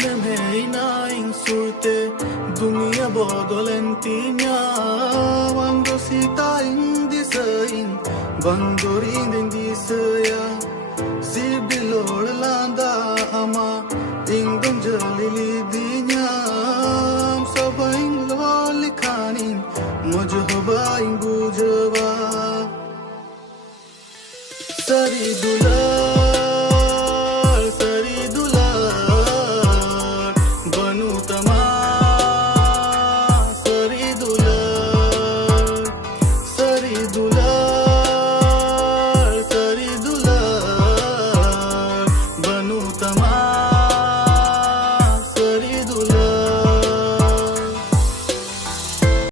Memeinaing surte dunia bodolentinya wando sita indisain bandorin indisaya sibilol landa ama ingdom jalili dinya sabain lolikanin mujhaba ingujwa sari dula